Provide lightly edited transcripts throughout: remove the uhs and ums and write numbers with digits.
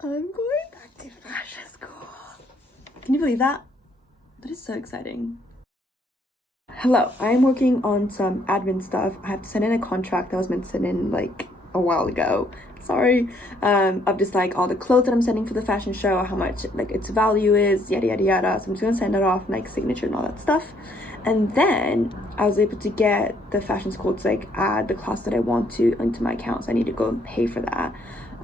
I'm going back to fashion school. Can you believe that? That is so exciting. Hello, I'm working on some admin stuff. I have to send in a contract that was meant to send in like a while ago. Sorry. Of just like all the clothes that I'm sending for the fashion show, how much like its value is, yada yada yada. So I'm just gonna send it off, like signature and all that stuff. And then I was able to get the fashion school to like add the class that I want to into my account. So I need to go and pay for that.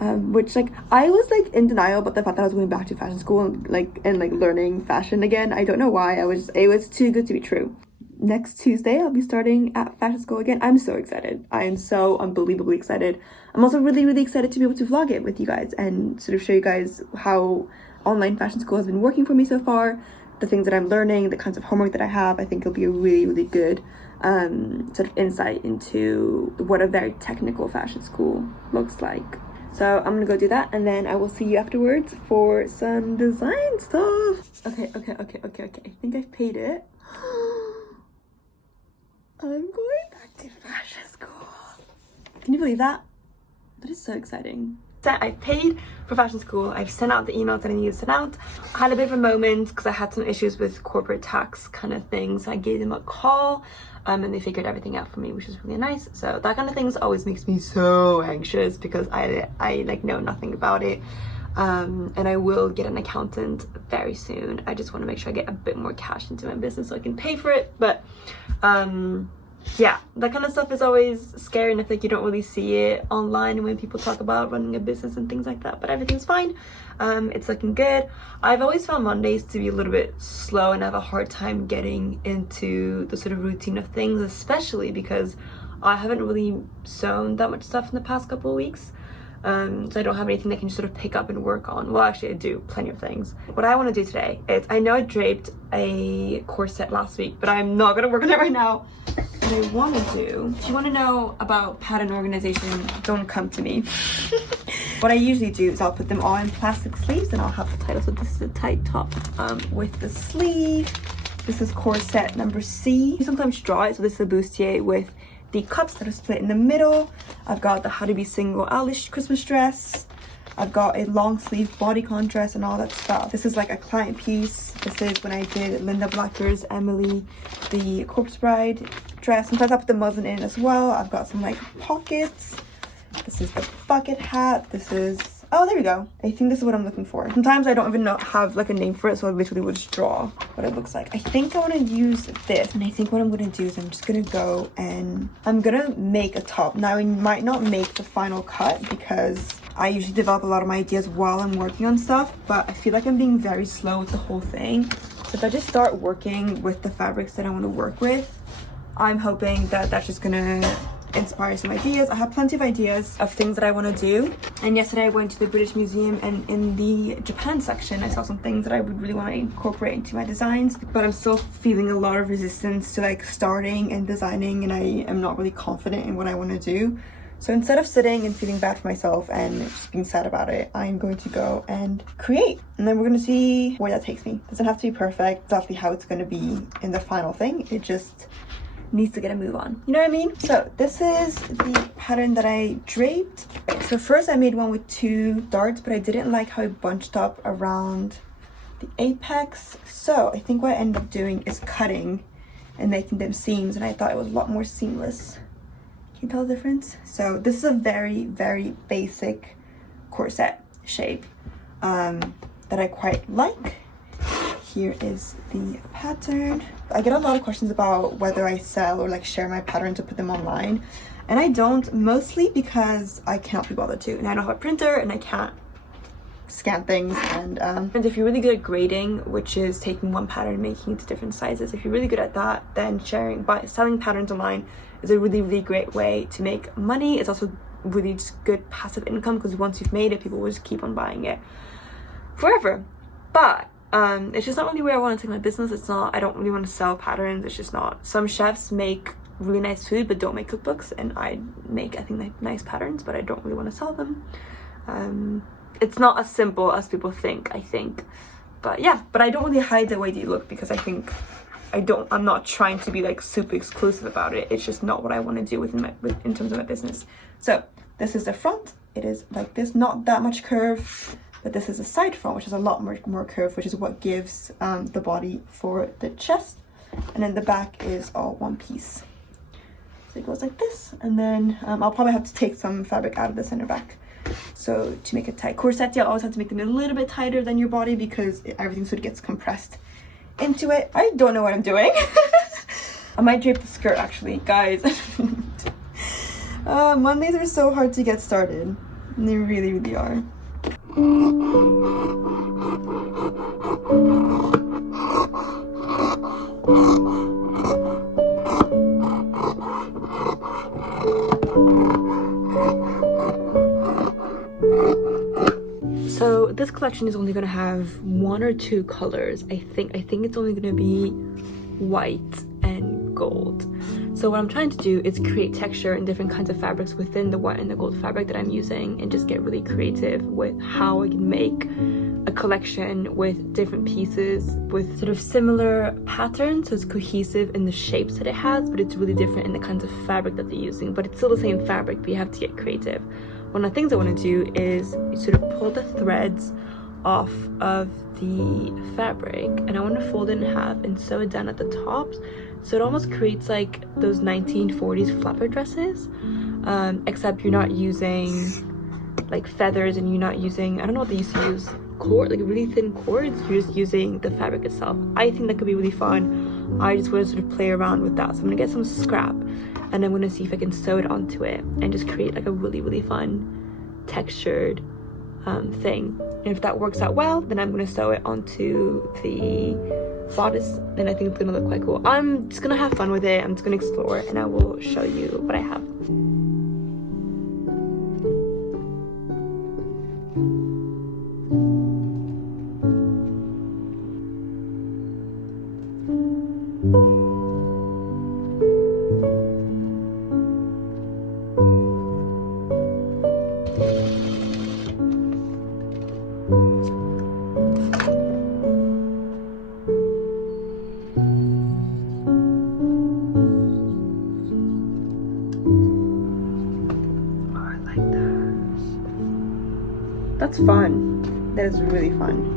Which like I was like in denial about the fact that I was going back to fashion school and like learning fashion again. I don't know why. It was too good to be true. Next Tuesday I'll be starting at fashion school again. I'm so excited. I am so unbelievably excited. I'm also really excited to be able to vlog it with you guys and sort of show you guys how online fashion school has been working for me so far, the things that I'm learning, the kinds of homework that I have. I think it'll be a really good sort of insight into what a very technical fashion school looks like. So I'm gonna go do that, and then I will see you afterwards for some design stuff. Okay. I think I've paid it. I'm going back to fashion school. Can you believe that? That is so exciting. So I paid for fashion school. I've sent out the emails that I needed to send out. I had a bit of a moment because I had some issues with corporate tax kind of things. I gave them a call and they figured everything out for me, which is really nice. So that kind of things always makes me so anxious because I like know nothing about it. And I will get an accountant very soon. I just want to make sure I get a bit more cash into my business so I can pay for it. But yeah, that kind of stuff is always scary, and I think you don't really see it online when people talk about running a business and things like that, but everything's fine. It's looking good. I've always found Mondays to be a little bit slow and I have a hard time getting into the sort of routine of things, especially because I haven't really sewn that much stuff in the past couple of weeks. So I don't have anything that I can just sort of pick up and work on. Well, actually I do plenty of things. What I want to do today is, I know I draped a corset last week, but I'm not going to work on it right now. What I want to do, if you want to know about pattern organization, don't come to me. What I usually do is I'll put them all in plastic sleeves and I'll have the title. So this is a tight top with the sleeve. This is corset number C. You sometimes draw it, so this is a bustier with the cups that are split in the middle. I've got the How to Be Single Alice Christmas dress. I've got a long sleeve bodycon dress and all that stuff. This is like a client piece. This is when I did Linda Blacker's Emily, the Corpse Bride dress. Sometimes I put the muslin in as well. I've got some like pockets. This is the bucket hat. This is, oh, there we go. I think this is what I'm looking for. Sometimes I don't even have like a name for it, so I literally would just draw what it looks like. I think I want to use this, and I think what I'm going to do is I'm just going to go and I'm going to make a top. Now, I might not make the final cut because I usually develop a lot of my ideas while I'm working on stuff, but I feel like I'm being very slow with the whole thing. So if I just start working with the fabrics that I want to work with, I'm hoping that that's just going to inspire some ideas. I have plenty of ideas of things that I want to do, and yesterday I went to the British Museum, and in the Japan section I saw some things that I would really want to incorporate into my designs, but I'm still feeling a lot of resistance to like starting and designing, and I am not really confident in what I want to do. So instead of sitting and feeling bad for myself and just being sad about it, I'm going to go and create, and then we're going to see where that takes me. It doesn't have to be perfect, exactly how it's going to be in the final thing. It just needs to get a move on, you know what I mean? So this is the pattern that I draped. So first I made one with 2 darts, but I didn't like how it bunched up around the apex. So I think what I ended up doing is cutting and making them seams, and I thought it was a lot more seamless. Can you tell the difference? So this is a very basic corset shape that I quite like. Here is the pattern. I get a lot of questions about whether I sell or like share my patterns or put them online, and I don't, mostly because I cannot be bothered to, and I don't have a printer and I can't scan things, and if you're really good at grading, which is taking one pattern and making it to different sizes, if you're really good at that, then selling patterns online is a really great way to make money. It's also really just good passive income because once you've made it, people will just keep on buying it forever. But it's just not really where I want to take my business. It's not, I don't really want to sell patterns. It's just not. Some chefs make really nice food but don't make cookbooks, and I make, I think, like nice patterns, but I don't really want to sell them. It's not as simple as people think, I think. But yeah, but I don't really hide the way they look because I think I'm not trying to be like super exclusive about it. It's just not what I want to do in terms of my business. So this is the front. It is like this, not that much curve. but this is a side front, which is a lot more curved, which is what gives the body for the chest. And then the back is all one piece. So it goes like this, and then I'll probably have to take some fabric out of the center back. So to make it tight, corsets, you always have to make them a little bit tighter than your body because everything sort of gets compressed into it. I don't know what I'm doing. I might drape the skirt actually, guys. Mondays are so hard to get started. They really, really are. So this collection is only going to have 1 or 2 colors. I think it's only going to be white and gold. So what I'm trying to do is create texture and different kinds of fabrics within the white and the gold fabric that I'm using, and just get really creative with how I can make a collection with different pieces with sort of similar patterns, so it's cohesive in the shapes that it has, but it's really different in the kinds of fabric that they're using. But it's still the same fabric, but you have to get creative. One of the things I want to do is sort of pull the threads off of the fabric, and I want to fold it in half and sew it down at the tops, so it almost creates like those 1940s flapper dresses, except you're not using like feathers, and you're not using, I don't know what they used to use, cord, like really thin cords. You're just using the fabric itself. I think that could be really fun. I just want to sort of play around with that. So I'm gonna get some scrap, and I'm gonna see if I can sew it onto it and just create like a really, really fun textured thing. And if that works out well, then I'm gonna sew it onto the bodice, and I think it's gonna look quite cool. I'm just gonna have fun with it. I'm just gonna explore, and I will show you what I have. That's fun. That is really fun.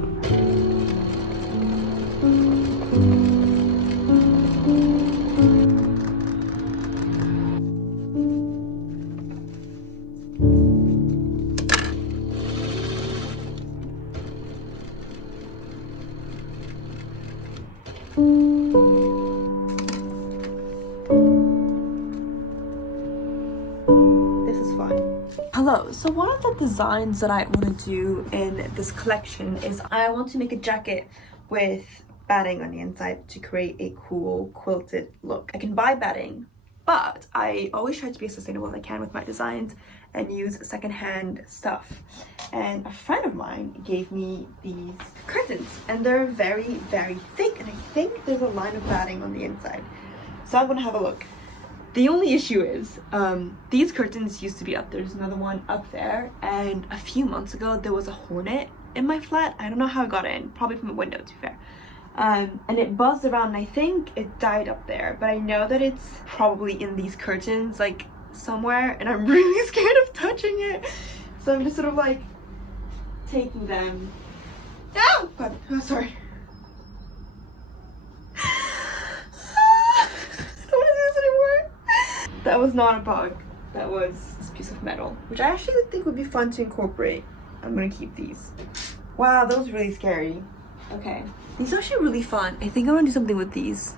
This is fun. Hello, so one of the designs that I want to do in this collection is I want to make a jacket with batting on the inside to create a cool quilted look. I can buy batting, but I always try to be as sustainable as I can with my designs and use secondhand stuff. And a friend of mine gave me these curtains, and they're very, very thick, and I think there's a line of batting on the inside. So I'm gonna have a look. The only issue is these curtains used to be up. There's another one up there, and a few months ago there was a hornet in my flat. I don't know how it got in, probably from a window, to be fair. And it buzzed around, and I think it died up there, but I know that it's probably in these curtains like somewhere, and I'm really scared of touching it. So I'm just sort of like taking them. Oh God, oh, sorry. That was not a bug. That was this piece of metal, which I actually think would be fun to incorporate. I'm gonna keep these. Wow, that was really scary. Okay, these are actually really fun. I think I want to do something with these.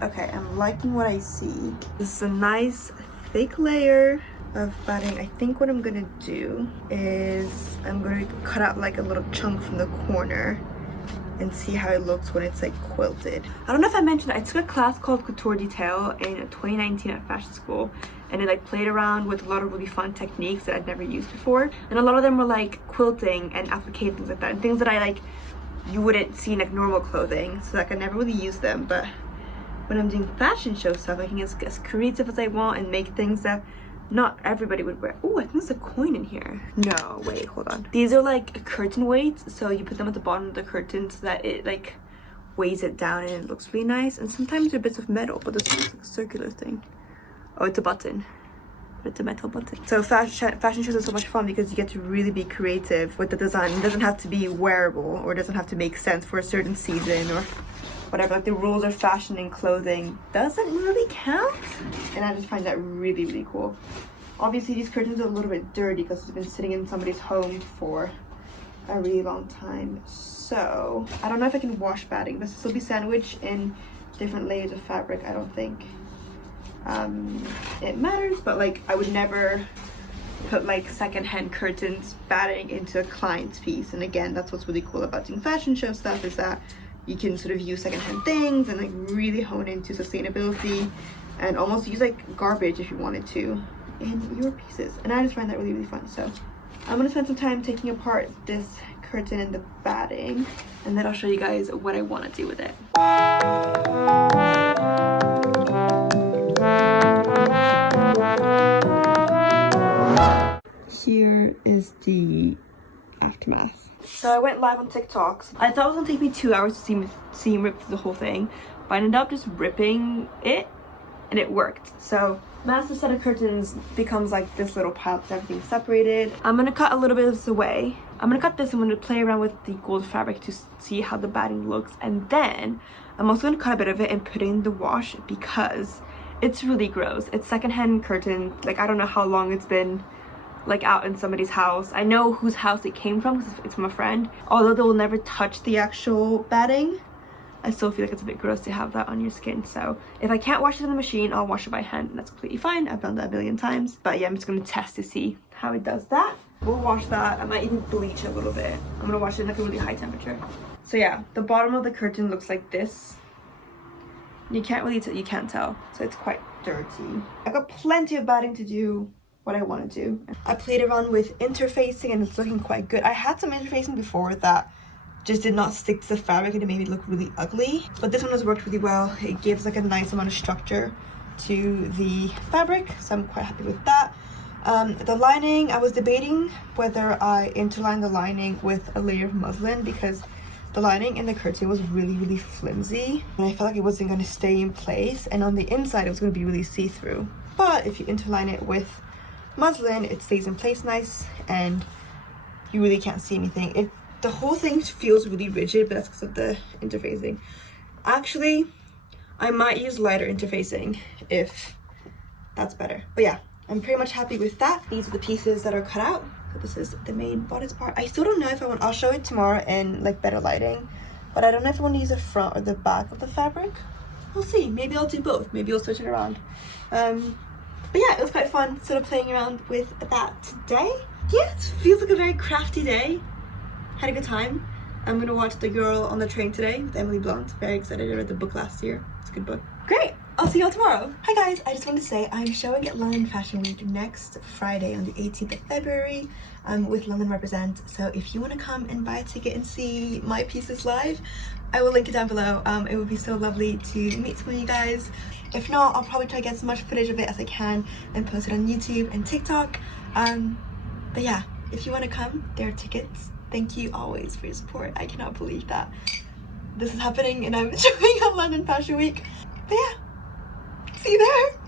Okay, I'm liking what I see. This is a nice thick layer of batting. I think what I'm gonna do is I'm gonna cut out like a little chunk from the corner and see how it looks when it's like quilted. I don't know if I mentioned, I took a class called Couture Detail in 2019 at fashion school, and I like played around with a lot of really fun techniques that I'd never used before, and a lot of them were like quilting and applique, things like that, and things that I like you wouldn't see in like normal clothing, so like I never really used them. But when I'm doing fashion show stuff, I can get as creative as I want and make things that not everybody would wear. Oh, I think there's a coin in here. No, wait, hold on. These are like curtain weights, so you put them at the bottom of the curtain so that it like weighs it down and it looks really nice. And sometimes they're bits of metal, but this is like a circular thing. Oh, it's a button. Put it to my top button. So fashion shows are so much fun because you get to really be creative with the design. It doesn't have to be wearable or doesn't have to make sense for a certain season or whatever. Like the rules of fashion and clothing doesn't really count, and I just find that really, really cool. Obviously these curtains are a little bit dirty because it's been sitting in somebody's home for a really long time. So I don't know if I can wash batting. This will be sandwiched in different layers of fabric. I don't think it matters, but like I would never put like secondhand curtains batting into a client's piece. And again, that's what's really cool about doing fashion show stuff, is that you can sort of use secondhand things and like really hone into sustainability and almost use like garbage if you wanted to in your pieces. And I just find that really, really fun. So I'm gonna spend some time taking apart this curtain and the batting, and then I'll show you guys what I want to do with it. Here is the aftermath. So I went live on TikTok. I thought it was gonna take me 2 hours to see him rip through the whole thing, but I ended up just ripping it, and it worked. So massive set of curtains becomes like this little pile with everything separated. I'm gonna cut a little bit of this away. I'm gonna cut this. I'm gonna play around with the gold fabric to see how the batting looks, and then I'm also gonna cut a bit of it and put it in the wash because it's really gross. It's secondhand curtain. Like I don't know how long it's been like out in somebody's house. I know whose house it came from because it's from a friend. Although they will never touch the actual batting, I still feel like it's a bit gross to have that on your skin. So if I can't wash it in the machine, I'll wash it by hand, and that's completely fine. I've done that a million times. But yeah, I'm just gonna test to see how it does that. We'll wash that. I might even bleach it a little bit. I'm gonna wash it in like a really high temperature. So yeah, the bottom of the curtain looks like this. You can't really tell, you can't tell. So it's quite dirty. I've got plenty of batting to do what I want to do. I played around with interfacing and it's looking quite good. I had some interfacing before that just did not stick to the fabric and it made it look really ugly, but this one has worked really well. It gives like a nice amount of structure to the fabric, so I'm quite happy with that. The lining, I was debating whether I interline the lining with a layer of muslin because the lining in the curtain was really, really flimsy and I felt like it wasn't going to stay in place, and on the inside it was going to be really see-through. But if you interline it with muslin, it stays in place nice and you really can't see anything. The whole thing feels really rigid, but that's because of the interfacing. Actually, I might use lighter interfacing if that's better. But yeah, I'm pretty much happy with that. These are the pieces that are cut out. So this is the main bodice part. I still don't know if I'll show it tomorrow in like better lighting, but I don't know if I want to use the front or the back of the fabric. We'll see. Maybe I'll do both. Maybe I'll switch it around. But yeah, it was quite fun sort of playing around with that today. Yeah, it feels like a very crafty day. Had a good time. I'm gonna watch The Girl on the Train today with Emily Blunt. Very excited. I read the book last year. It's a good book. Great! I'll see y'all tomorrow. Hi guys, I just wanted to say I'm showing at London Fashion Week next Friday on the 18th of February with London Represent. So if you want to come and buy a ticket and see my pieces live, I will link it down below. It would be so lovely to meet some of you guys. If not, I'll probably try to get as much footage of it as I can and post it on YouTube and TikTok. But yeah, if you want to come, there are tickets. Thank you always for your support. I cannot believe that this is happening and I'm showing at London Fashion Week. But yeah, see you there.